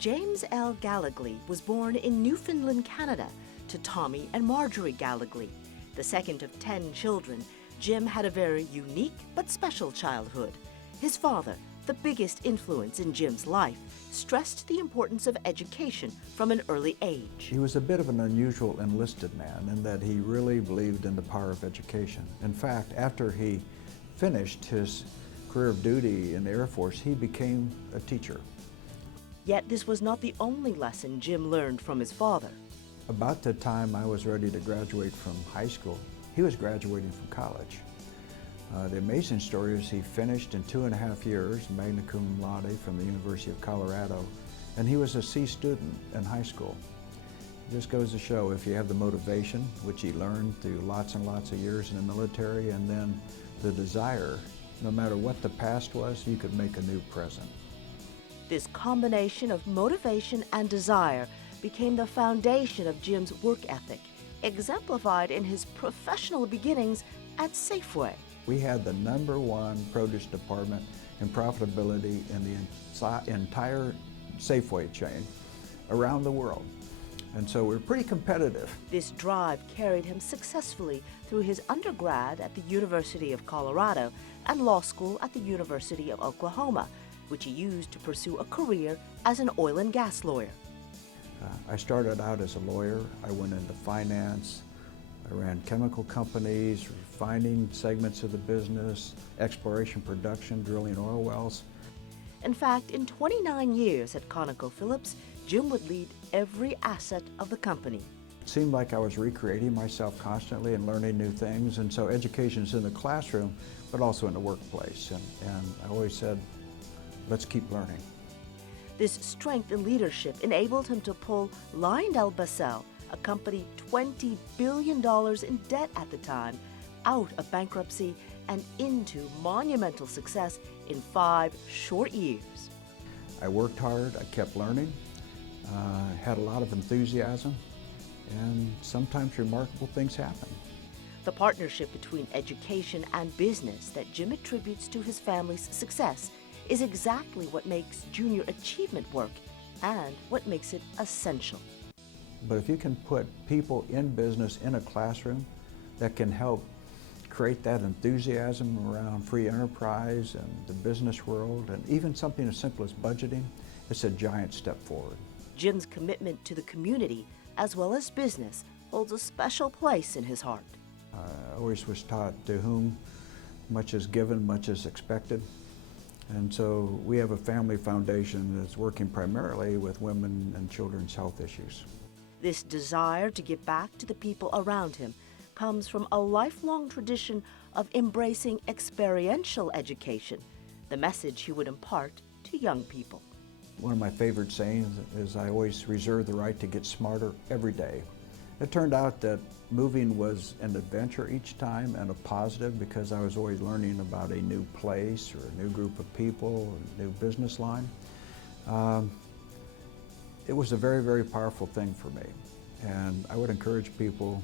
James L. Gallogly was born in Newfoundland, Canada, to Tommy and Marjorie Gallogly. The second of 10 children, Jim had a very unique but special childhood. His father, the biggest influence in Jim's life, stressed the importance of education from an early age. He was a bit of an unusual enlisted man in that he really believed in the power of education. In fact, after he finished his career of duty in the Air Force, he became a teacher. Yet this was not the only lesson Jim learned from his father. About the time I was ready to graduate from high school, he was graduating from college. The amazing story is he finished in 2.5 years, magna cum laude from the University of Colorado, and he was a C student in high school. It just goes to show if you have the motivation, which he learned through lots and lots of years in the military, and then the desire, no matter what the past was, you could make a new present. This combination of motivation and desire became the foundation of Jim's work ethic, exemplified in his professional beginnings at Safeway. We had the #1 produce department in profitability in the entire Safeway chain around the world. And so we're pretty competitive. This drive carried him successfully through his undergrad at the University of Colorado and law school at the University of Oklahoma, which he used to pursue a career as an oil and gas lawyer. I started out as a lawyer. I went into finance. I ran chemical companies, refining segments of the business, exploration, production, drilling oil wells. In fact, in 29 years at ConocoPhillips, Jim would lead every asset of the company. It seemed like I was recreating myself constantly and learning new things, and so education is in the classroom, but also in the workplace. And I always said, let's keep learning. This strength in leadership enabled him to pull LyondellBasell, a company $20 billion in debt at the time, out of bankruptcy and into monumental success in 5 short years. I worked hard, I kept learning, had a lot of enthusiasm, and sometimes remarkable things happen. The partnership between education and business that Jim attributes to his family's success is exactly what makes junior achievement work and what makes it essential. But if you can put people in business in a classroom that can help create that enthusiasm around free enterprise and the business world, and even something as simple as budgeting, it's a giant step forward. Jim's commitment to the community as well as business holds a special place in his heart. I always was taught to whom much is given, much is expected. And so we have a family foundation that's working primarily with women and children's health issues. This desire to give back to the people around him comes from a lifelong tradition of embracing experiential education, the message he would impart to young people. One of my favorite sayings is I always reserve the right to get smarter every day. It turned out that moving was an adventure each time and a positive because I was always learning about a new place or a new group of people, a new business line. It was a very, very powerful thing for me. And I would encourage people,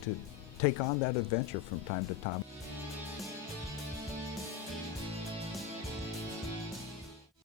to take on that adventure from time to time.